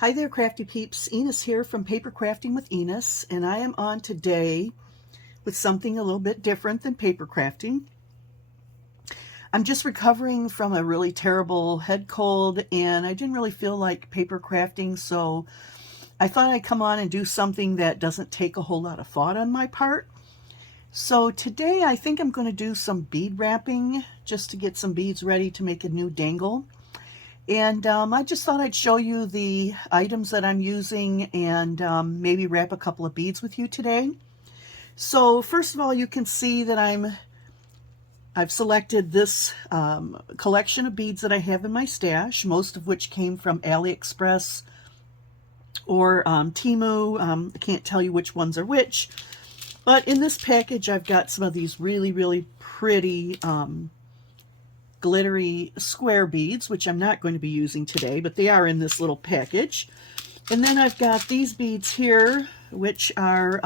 Hi there, crafty peeps. Enis here from Paper Crafting with Enis, and I am on today with something a little bit different than paper crafting. I'm just recovering from a really terrible head cold, and I didn't really feel like paper crafting, so I thought I'd come on and do something that doesn't take a whole lot of thought on my part. So today I think I'm going to do some bead wrapping just to get some beads ready to make a new dangle. And I just thought I'd show you the items that I'm using and maybe wrap a couple of beads with you today. So first of all, you can see that I've selected this collection of beads that I have in my stash, most of which came from AliExpress or Temu. I can't tell you which ones are which, but in this package I've got some of these really pretty glittery square beads, which I'm not going to be using today, but they are in this little package. And then I've got these beads here, which are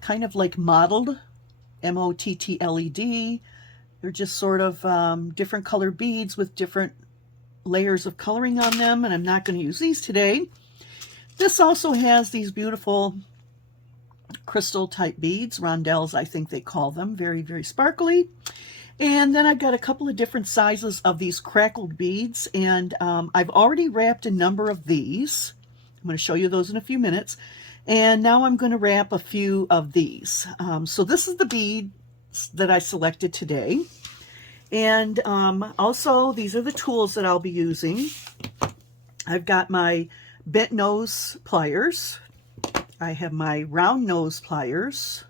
kind of like mottled, M-O-T-T-L-E-D. They're just sort of different color beads with different layers of coloring on them, and I'm not going to use these today. This also has these beautiful crystal type beads, rondelles I think they call them, very sparkly. And then I've got a couple of different sizes of these crackled beads, and I've already wrapped a number of these. I'm going to show you those in a few minutes. And now I'm going to wrap a few of these. So this is the beads that I selected today. And also these are the tools that I'll be using. I've got my bent nose pliers. I have my round nose pliers.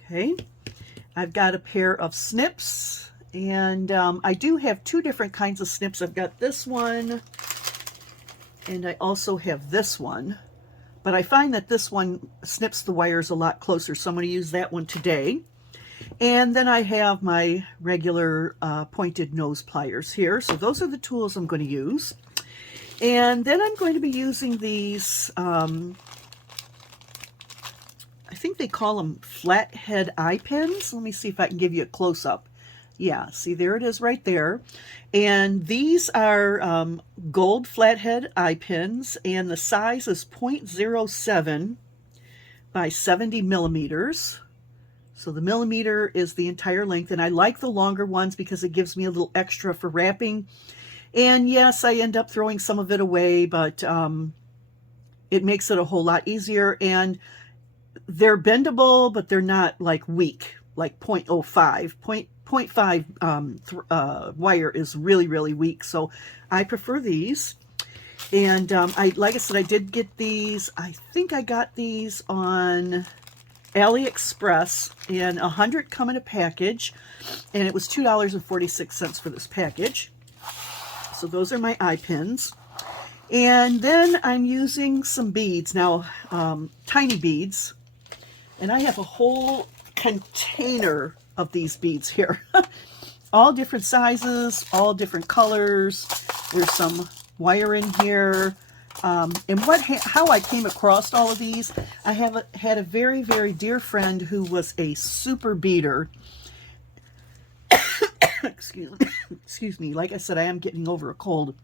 Okay. I've got a pair of snips, and I do have two different kinds of snips. I've got this one, and I also have this one, but I find that this one snips the wires a lot closer, so I'm going to use that one today. And then I have my regular pointed nose pliers here, so those are the tools I'm going to use. And then I'm going to be using these, I think they call them flathead eye pins. Let me see if I can give you a close-up. Yeah, see, there it is right there. And these are gold flathead eye pins, and the size is 0.07 by 70 millimeters. So the millimeter is the entire length, and I like the longer ones because it gives me a little extra for wrapping. And yes, I end up throwing some of it away, but it makes it a whole lot easier. And they're bendable, but they're not like weak, like 0.05. 0.5 wire is really weak, so I prefer these. And like I said, I did get these. I think I got these on AliExpress, and 100 come in a package, and it was $2.46 for this package. So those are my eye pins. And then I'm using some beads now, tiny beads. And I have a whole container of these beads here. All different sizes, all different colors. There's some wire in here. And how I came across all of these, I had a very dear friend who was a super beader. Excuse me. Like I said, I am getting over a cold.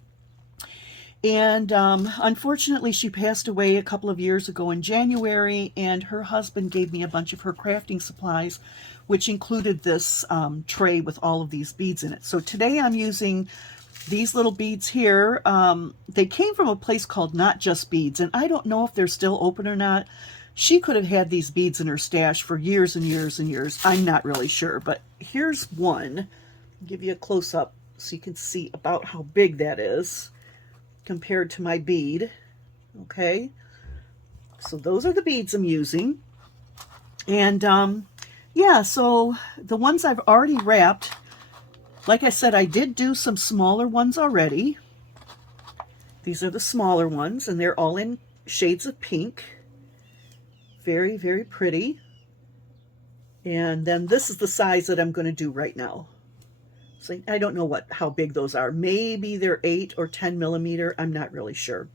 And unfortunately, she passed away a couple of years ago in January, and her husband gave me a bunch of her crafting supplies, which included this tray with all of these beads in it. So today I'm using these little beads here. They came from a place called Not Just Beads, and I don't know if they're still open or not. She could have had these beads in her stash for years and years. I'm not really sure, but here's one. I'll give you a close-up so you can see about how big that is compared to my bead. Okay, so those are the beads I'm using. And yeah, so the ones I've already wrapped, like I said, I did do some smaller ones already. These are the smaller ones, and they're all in shades of pink. Very pretty. And then this is the size that I'm going to do right now. So I don't know how big those are. Maybe they're 8 or 10 millimeter. I'm not really sure.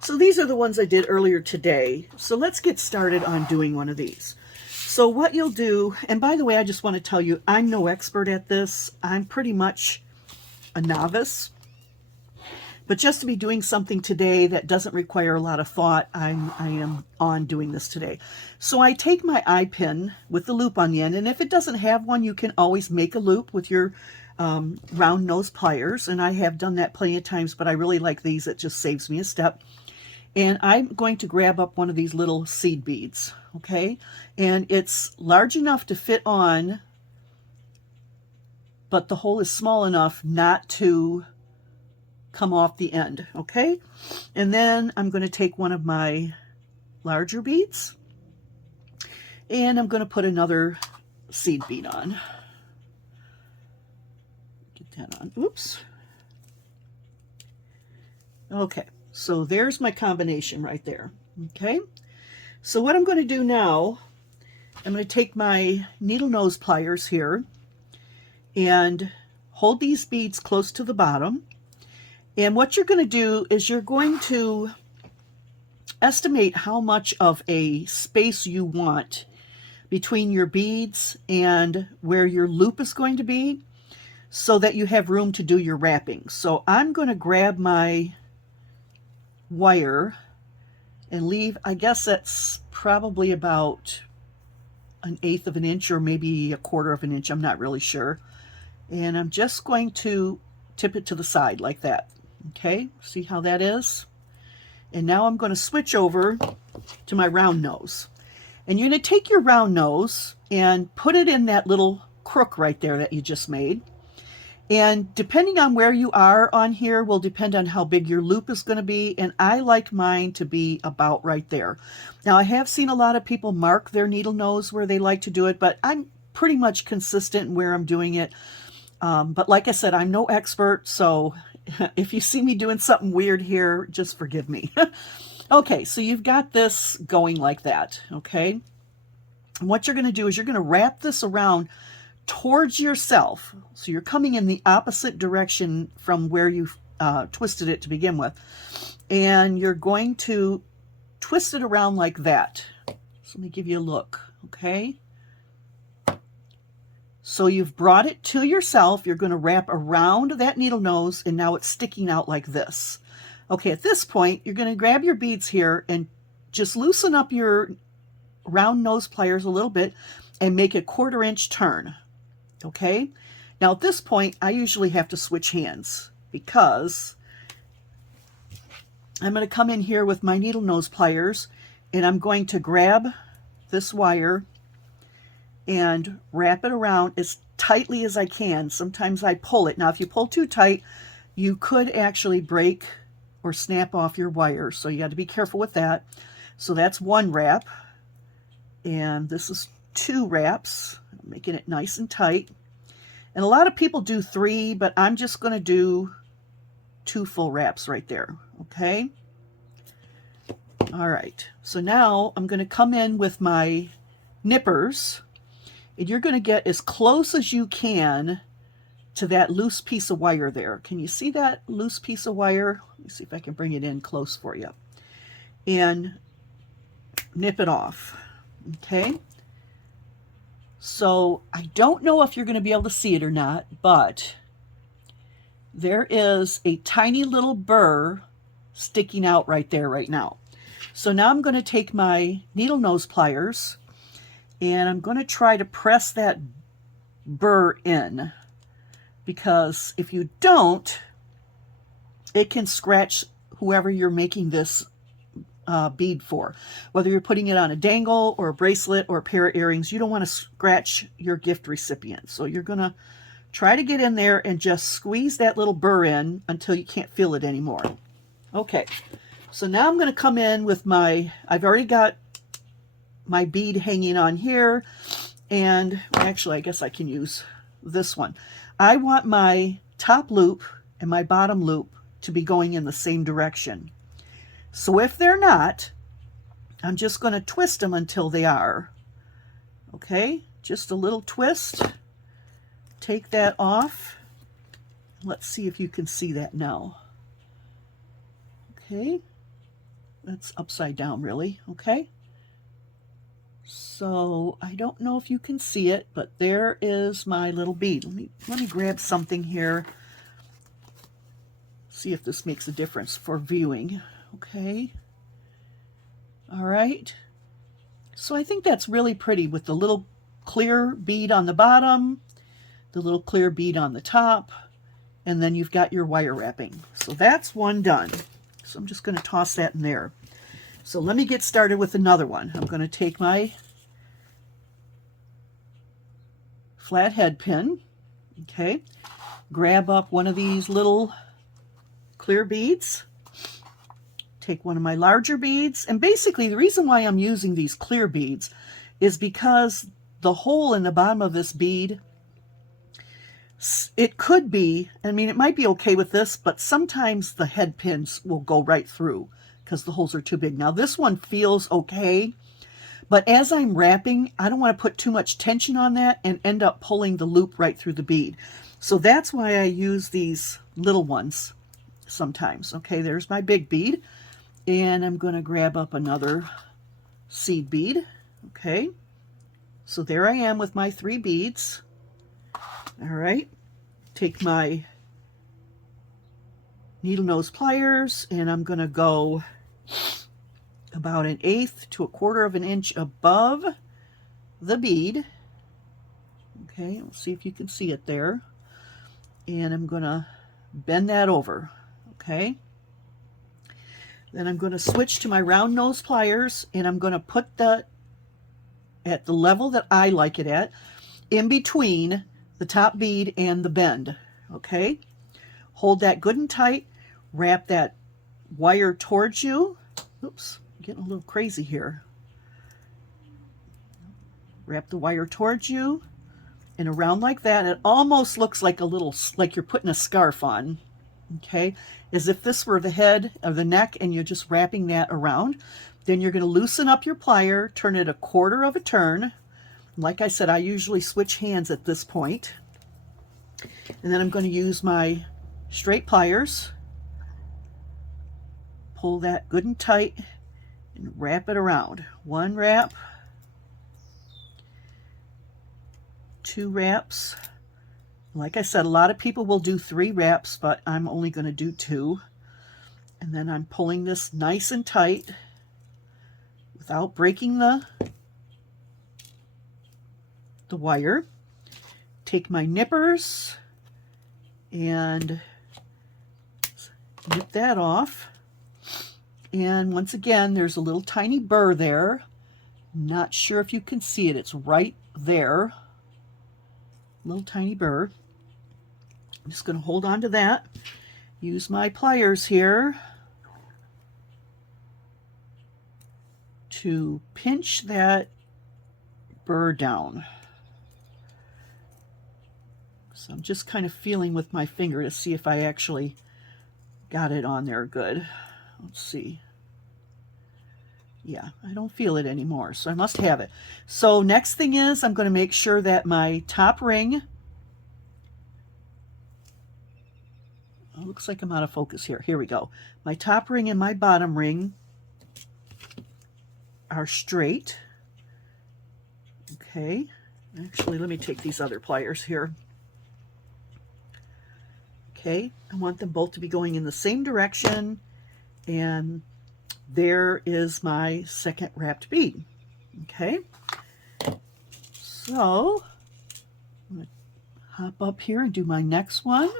So these are the ones I did earlier today. So let's get started on doing one of these. So what you'll do, and by the way, I just want to tell you, I'm no expert at this. I'm pretty much a novice. But just to be doing something today that doesn't require a lot of thought, I am on doing this today. So I take my eye pin with the loop on the end, and if it doesn't have one, you can always make a loop with your round nose pliers, and I have done that plenty of times, but I really like these. It just saves me a step. And I'm going to grab up one of these little seed beads, okay? And it's large enough to fit on, but the hole is small enough not to come off the end, okay? And then I'm going to take one of my larger beads, and I'm going to put another seed bead on. Get that on. Oops. Okay, so there's my combination right there, okay? So what I'm going to do now, I'm going to take my needle nose pliers here and hold these beads close to the bottom. And what you're going to do is you're going to estimate how much of a space you want between your beads and where your loop is going to be so that you have room to do your wrapping. So I'm going to grab my wire and leave, I guess that's probably about 1/8 of an inch or maybe 1/4 of an inch. I'm not really sure. And I'm just going to tip it to the side like that. Okay, see how that is? And now I'm going to switch over to my round nose. And you're going to take your round nose and put it in that little crook right there that you just made. And depending on where you are on here will depend on how big your loop is going to be. And I like mine to be about right there. Now, I have seen a lot of people mark their needle nose where they like to do it, but I'm pretty much consistent in where I'm doing it. But like I said, I'm no expert, so if you see me doing something weird here, just forgive me. Okay, so you've got this going like that, okay? And what you're going to do is you're going to wrap this around towards yourself. So you're coming in the opposite direction from where you twisted it to begin with. And you're going to twist it around like that. So let me give you a look, okay? So you've brought it to yourself. You're going to wrap around that needle nose, and now it's sticking out like this. Okay, at this point, you're going to grab your beads here and just loosen up your round nose pliers a little bit and make a 1/4 inch turn. Okay, now at this point, I usually have to switch hands because I'm going to come in here with my needle nose pliers and I'm going to grab this wire and wrap it around as tightly as I can. Sometimes I pull it. Now, if you pull too tight, you could actually break or snap off your wire. So you got to be careful with that. So that's one wrap. And this is 2 wraps, making it nice and tight. And a lot of people do 3, but I'm just going to do 2 full wraps right there. Okay. All right. So now I'm going to come in with my nippers. And you're going to get as close as you can to that loose piece of wire there. Can you see that loose piece of wire? Let me see if I can bring it in close for you. And nip it off. Okay. So I don't know if you're going to be able to see it or not, but there is a tiny little burr sticking out right there right now. So now I'm going to take my needle nose pliers and I'm going to try to press that burr in, because if you don't, it can scratch whoever you're making this bead for. Whether you're putting it on a dangle or a bracelet or a pair of earrings, you don't want to scratch your gift recipient. So you're going to try to get in there and just squeeze that little burr in until you can't feel it anymore. Okay, so now I'm going to come in with my, I've already got my bead hanging on here, and actually I guess I can use this one. I want my top loop and my bottom loop to be going in the same direction. So if they're not, I'm just going to twist them until they are. Okay, just a little twist. Take that off. Let's see if you can see that now. Okay, that's upside down really, okay? So I don't know if you can see it, but there is my little bead. Let me grab something here See if this makes a difference for viewing. Okay. All right. So I think that's really pretty with the little clear bead on the bottom, the little clear bead on the top, and then you've got your wire wrapping. So that's one done. So I'm just going to toss that in there. So let me get started with another one. I'm going to take my flat head pin, okay, grab up one of these little clear beads, take one of my larger beads, and basically the reason why I'm using these clear beads is because the hole in the bottom of this bead, it could be, I mean, it might be okay with this, but sometimes the head pins will go right through because the holes are too big. Now this one feels okay, but as I'm wrapping, I don't want to put too much tension on that and end up pulling the loop right through the bead. So that's why I use these little ones sometimes. Okay, there's my big bead, and I'm going to grab up another seed bead. Okay, so there I am with my 3 beads. All right, take my needle nose pliers, and I'm going to go about 1/8 to 1/4 of an inch above the bead. Okay, let's see if you can see it there. And I'm going to bend that over. Okay, then I'm going to switch to my round nose pliers, and I'm going to put that at the level that I like it at, in between the top bead and the bend. Okay, hold that good and tight, wrap that wire towards you. Oops, getting a little crazy here. Wrap the wire towards you and around like that. It almost looks like a little, like you're putting a scarf on. Okay, as if this were the head of the neck and you're just wrapping that around. Then you're going to loosen up your plier, turn it 1/4 of a turn. Like I said, I usually switch hands at this point. And then I'm going to use my straight pliers, pull that good and tight, and wrap it around. 1 wrap, 2 wraps. Like I said, a lot of people will do 3 wraps, but I'm only going to do 2. And then I'm pulling this nice and tight without breaking the wire. Take my nippers and nip that off. And once again, there's a little tiny burr there. Not sure if you can see it. It's right there. Little tiny burr. I'm just going to hold on to that. Use my pliers here to pinch that burr down. So I'm just kind of feeling with my finger to see if I actually got it on there good. Let's see. Yeah, I don't feel it anymore, so I must have it. So next thing is I'm going to make sure that my top ring, oh, looks like I'm out of focus here. Here we go. My top ring and my bottom ring are straight. Okay, actually let me take these other pliers here. Okay, I want them both to be going in the same direction, and there is my second wrapped bead. Okay, so I'm going to hop up here and do my next one.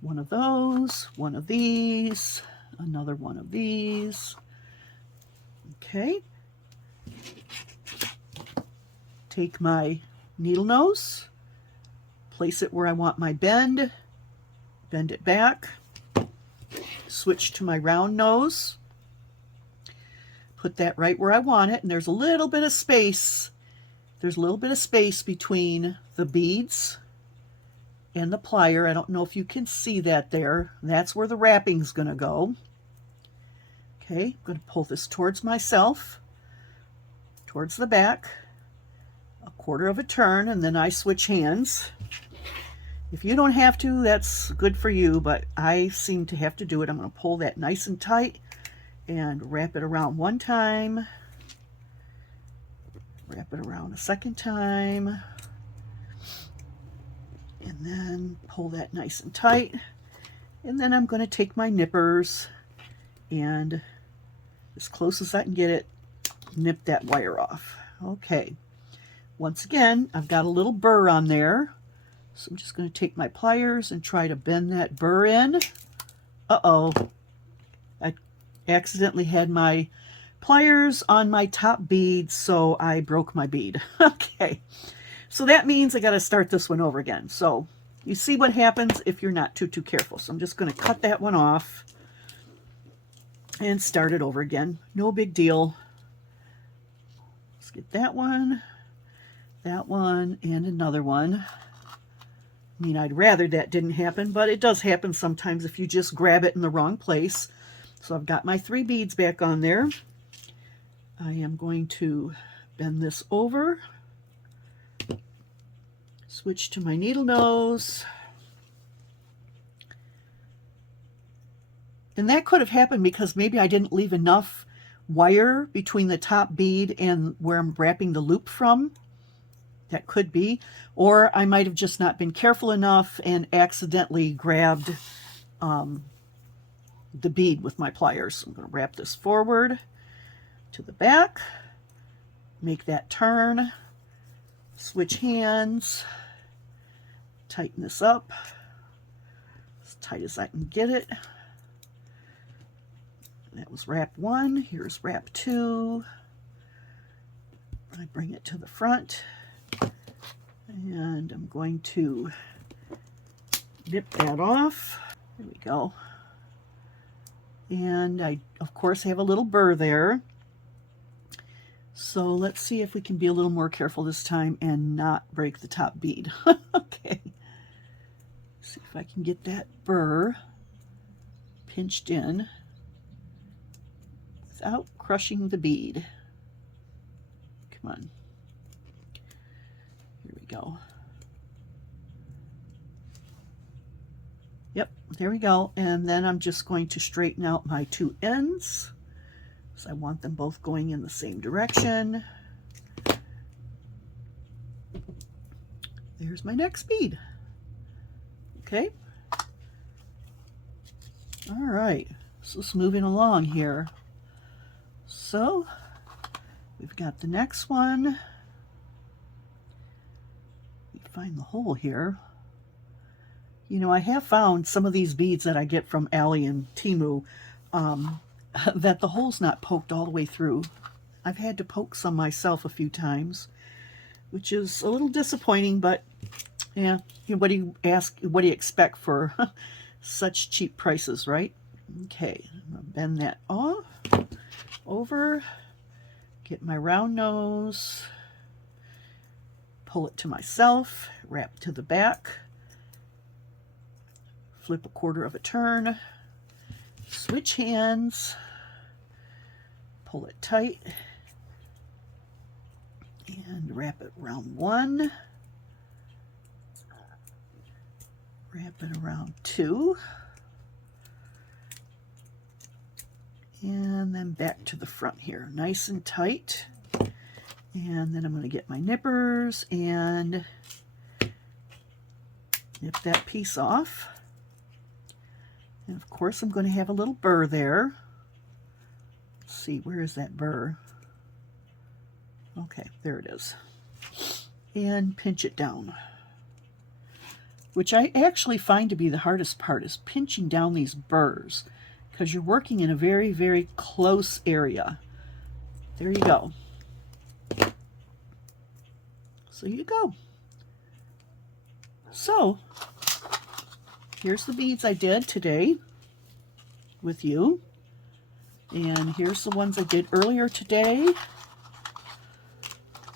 One of those, one of these, another one of these. Okay, take my needle nose, place it where I want my bend, bend it back, switch to my round nose, put that right where I want it, and there's a little bit of space. There's a little bit of space between the beads and the plier. I don't know if you can see that there. That's where the wrapping's going to go. Okay, I'm going to pull this towards myself, towards the back, 1/4 of a turn, and then I switch hands. If you don't have to, that's good for you, but I seem to have to do it. I'm going to pull that nice and tight and wrap it around one time, wrap it around a second time, and then pull that nice and tight And then I'm going to take my nippers and, as close as I can get it, nip that wire off. Okay. Once again, I've got a little burr on there. So I'm just going to take my pliers and try to bend that burr in. Uh-oh. I accidentally had my pliers on my top bead, so I broke my bead. Okay. So that means I got to start this one over again. So you see what happens if you're not too careful. So I'm just going to cut that one off and start it over again. No big deal. Let's get that one, and another one. I mean, I'd rather that didn't happen, but it does happen sometimes if you just grab it in the wrong place. So I've got my 3 beads back on there. I am going to bend this over, switch to my needle nose. And that could have happened because maybe I didn't leave enough wire between the top bead and where I'm wrapping the loop from. That could be. Or I might have just not been careful enough and accidentally grabbed the bead with my pliers. I'm going to wrap this forward to the back, make that turn, switch hands, tighten this up as tight as I can get it. That was wrap 1. Here's wrap 2. I bring it to the front, and I'm going to nip that off. There we go. And I, of course, have a little burr there. So let's see if we can be a little more careful this time and not break the top bead. Okay. See if I can get that burr pinched in without crushing the bead. Come on. Here we go. Yep, there we go. And then I'm just going to straighten out my 2 ends. So I want them both going in the same direction. There's my next bead. Okay. All right, so it's moving along here. So we've got the next one. Let me find the hole here. You know, I have found some of these beads that I get from Ali and Timu that the hole's not poked all the way through. I've had to poke some myself a few times, which is a little disappointing, but yeah, what do you expect for such cheap prices, right? Okay, I'm gonna bend that off, over, get my round nose, pull it to myself, wrap to the back, flip a 1/4 of a turn, switch hands, pull it tight, and wrap it around 1, wrap it around 2, and then back to the front here, nice and tight. And then I'm going to get my nippers and nip that piece off. And of course I'm going to have a little burr there. Let's see, where is that burr? Okay, there it is. And pinch it down. Which I actually find to be the hardest part, is pinching down these burrs, because you're working in a very, very close area. There you go. So you go. So here's the beads I did today with you. And here's the ones I did earlier today.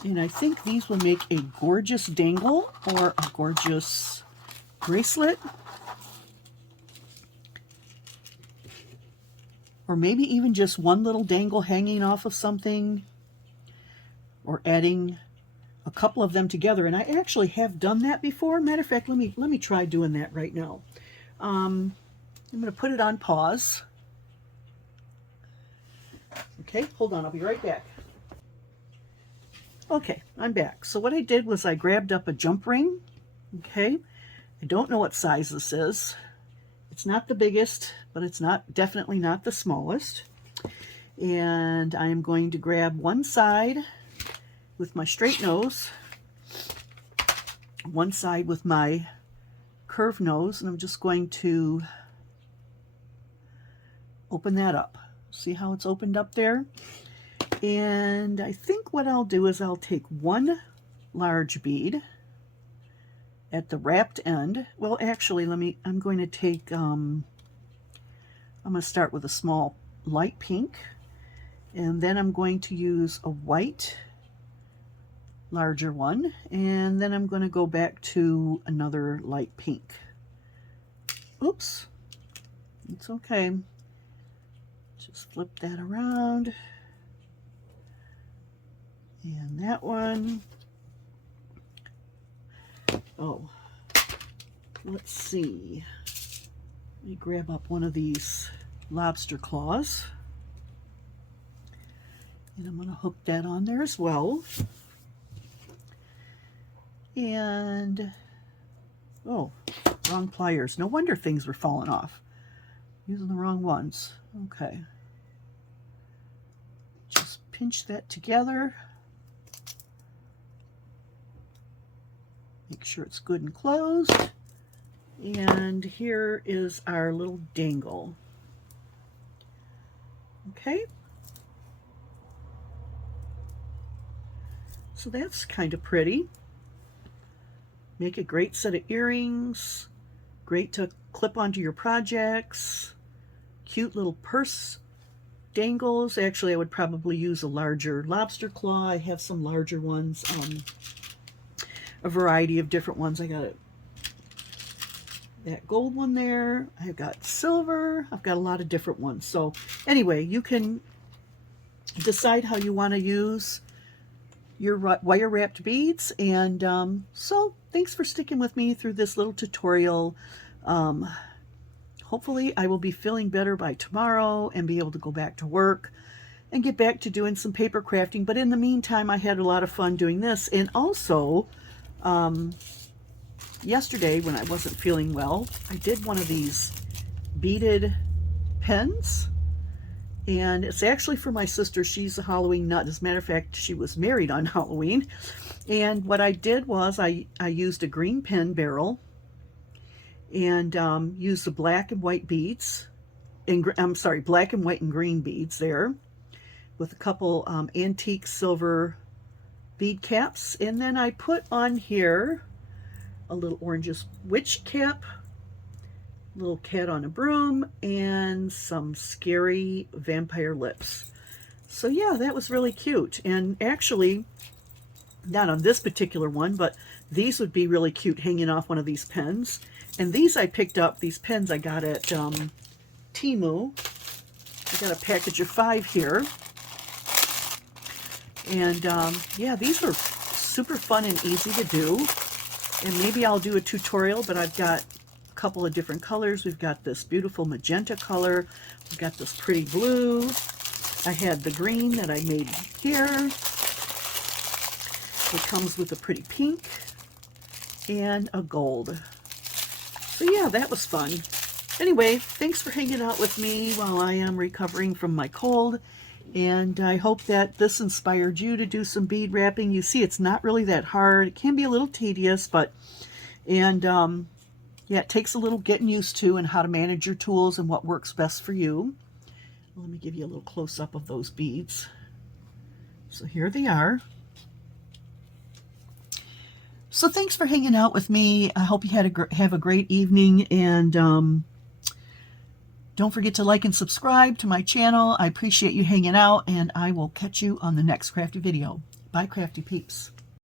And I think these will make a gorgeous dangle or a gorgeous bracelet. Or maybe even just one little dangle hanging off of something. Or adding a couple of them together. And I actually have done that before. Matter of fact, let me try doing that right now. I'm going to put it on pause. Okay, hold on, I'll be right back. Okay, I'm back. So what I did was I grabbed up a jump ring. Okay, I don't know what size this is. It's not the biggest, but it's definitely not the smallest. And I am going to grab one side with my straight nose, one side with my curved nose, and I'm just going to open that up. See how it's opened up there? And I think what I'll do is I'll take one large bead at the wrapped end. Well, actually, I'm going to take, I'm going to start with a small light pink, and then I'm going to use a white larger one, and then I'm going to go back to another light pink. Oops, it's okay. Just flip that around, and that one. Oh, let's see. Let me grab up one of these lobster claws, and I'm going to hook that on there as well. And, oh, wrong pliers. No wonder things were falling off. Using the wrong ones. Okay. Just pinch that together. Make sure it's good and closed. And here is our little dangle. Okay. So that's kind of pretty. Make a great set of earrings. Great to clip onto your projects. Cute little purse dangles. Actually, I would probably use a larger lobster claw. I have some larger ones. A variety of different ones. I got that gold one there. I've got silver. I've got a lot of different ones. So anyway, you can decide how you want to use your wire wrapped beads. And so thanks for sticking with me through this little tutorial. Hopefully I will be feeling better by tomorrow and be able to go back to work and get back to doing some paper crafting. But in the meantime, I had a lot of fun doing this. And also, yesterday when I wasn't feeling well, I did one of these beaded pens, and it's actually for my sister. She's a Halloween nut. As a matter of fact, she was married on Halloween. And what I did was I used a green pen barrel and used the black and white beads, and I'm sorry, black and white and green beads there, with a couple antique silver bead caps. And then I put on here a little orangish witch cap, little cat on a broom, and some scary vampire lips. So yeah, that was really cute. And actually, not on this particular one, but these would be really cute hanging off one of these pens. And these I picked up, these pens I got at Temu. I got a package of 5 here. And yeah, these were super fun and easy to do. And maybe I'll do a tutorial, but I've got a couple of different colors. We've got this beautiful magenta color. We've got this pretty blue. I had the green that I made here. It comes with a pretty pink and a gold. So yeah, that was fun. Anyway, thanks for hanging out with me while I am recovering from my cold. And I hope that this inspired you to do some bead wrapping. You see, it's not really that hard. It can be a little tedious, but, and yeah, it takes a little getting used to and how to manage your tools and what works best for you. Let me give you a little close-up of those beads. So here they are. So thanks for hanging out with me. I hope you have a great evening, and don't forget to like and subscribe to my channel. I appreciate you hanging out, and I will catch you on the next crafty video. Bye, crafty peeps.